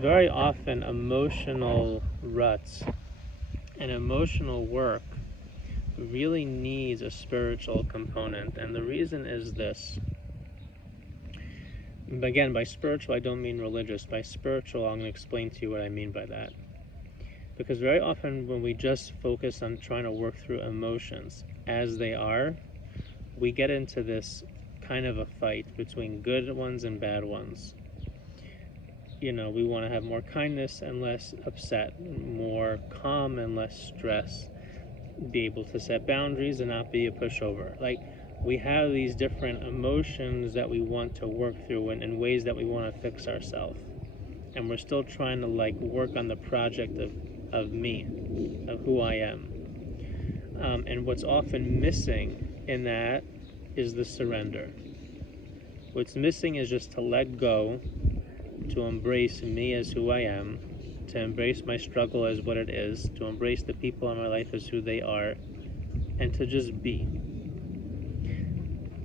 very often emotional ruts and emotional work really needs a spiritual component. And the reason is this. Again, by spiritual, I don't mean religious. By spiritual, I'm going to explain to you what I mean by that. Because very often when we just focus on trying to work through emotions as they are, we get into this kind of a fight between good ones and bad ones. You know, we want to have more kindness and less upset, more calm and less stress, be able to set boundaries and not be a pushover. Like, we have these different emotions that we want to work through and ways that we want to fix ourselves. And we're still trying to work on the project of me, of who I am. And what's often missing in that is the surrender. What's missing is just to let go, to embrace me as who I am, to embrace my struggle as what it is, to embrace the people in my life as who they are, and to just be.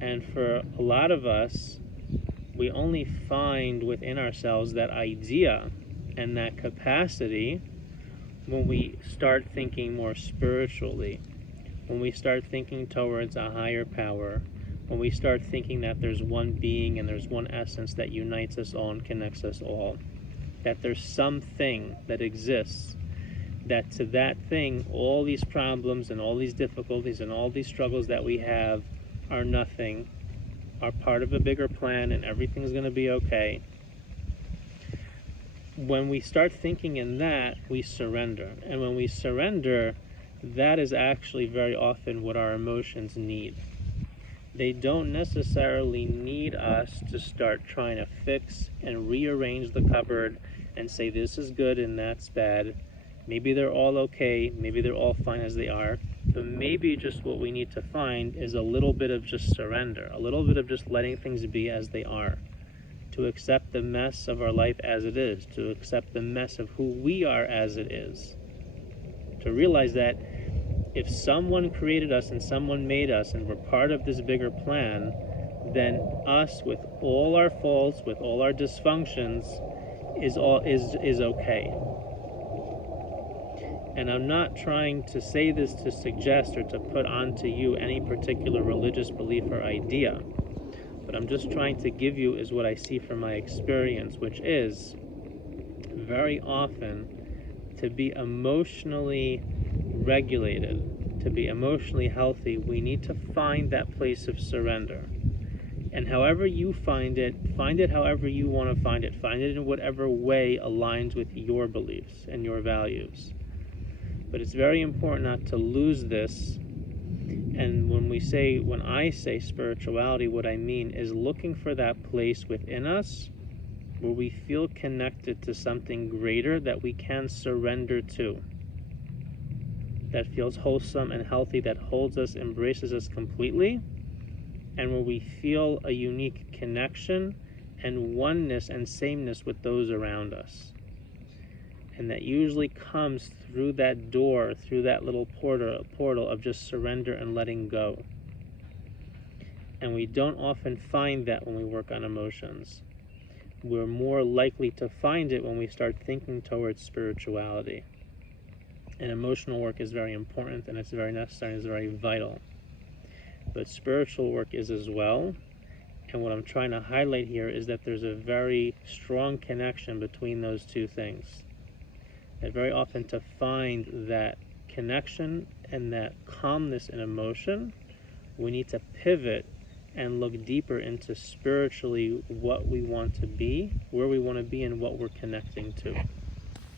And for a lot of us, we only find within ourselves that idea and that capacity when we start thinking more spiritually, when we start thinking towards a higher power, when we start thinking that there's one being and there's one essence that unites us all and connects us all, that there's something that exists, that to that thing, all these problems and all these difficulties and all these struggles that we have are nothing, are part of a bigger plan, and everything's going to be okay. When we start thinking in that, we surrender. And when we surrender, that is actually very often what our emotions need. They don't necessarily need us to start trying to fix and rearrange the cupboard and say this is good and that's bad. Maybe they're all okay, maybe they're all fine as they are, but maybe just what we need to find is a little bit of just surrender, a little bit of just letting things be as they are, to accept the mess of our life as it is, to accept the mess of who we are as it is, to realize that if someone created us and someone made us and we're part of this bigger plan, then us with all our faults, with all our dysfunctions, is okay. And I'm not trying to say this to suggest or to put onto you any particular religious belief or idea. What I'm just trying to give you is what I see from my experience, which is very often to be emotionally regulated, to be emotionally healthy, we need to find that place of surrender. And however you find it however you want to find it. Find it in whatever way aligns with your beliefs and your values. But it's very important not to lose this. And when I say spirituality, what I mean is looking for that place within us where we feel connected to something greater that we can surrender to, that feels wholesome and healthy, that holds us, embraces us completely, and where we feel a unique connection and oneness and sameness with those around us. And that usually comes through that door, through that little portal of just surrender and letting go. And we don't often find that when we work on emotions. We're more likely to find it when we start thinking towards spirituality. And emotional work is very important, and it's very necessary, and it's very vital. But spiritual work is as well. And what I'm trying to highlight here is that there's a very strong connection between those two things. That very often to find that connection and that calmness in emotion, we need to pivot and look deeper into spiritually what we want to be, where we want to be, and what we're connecting to.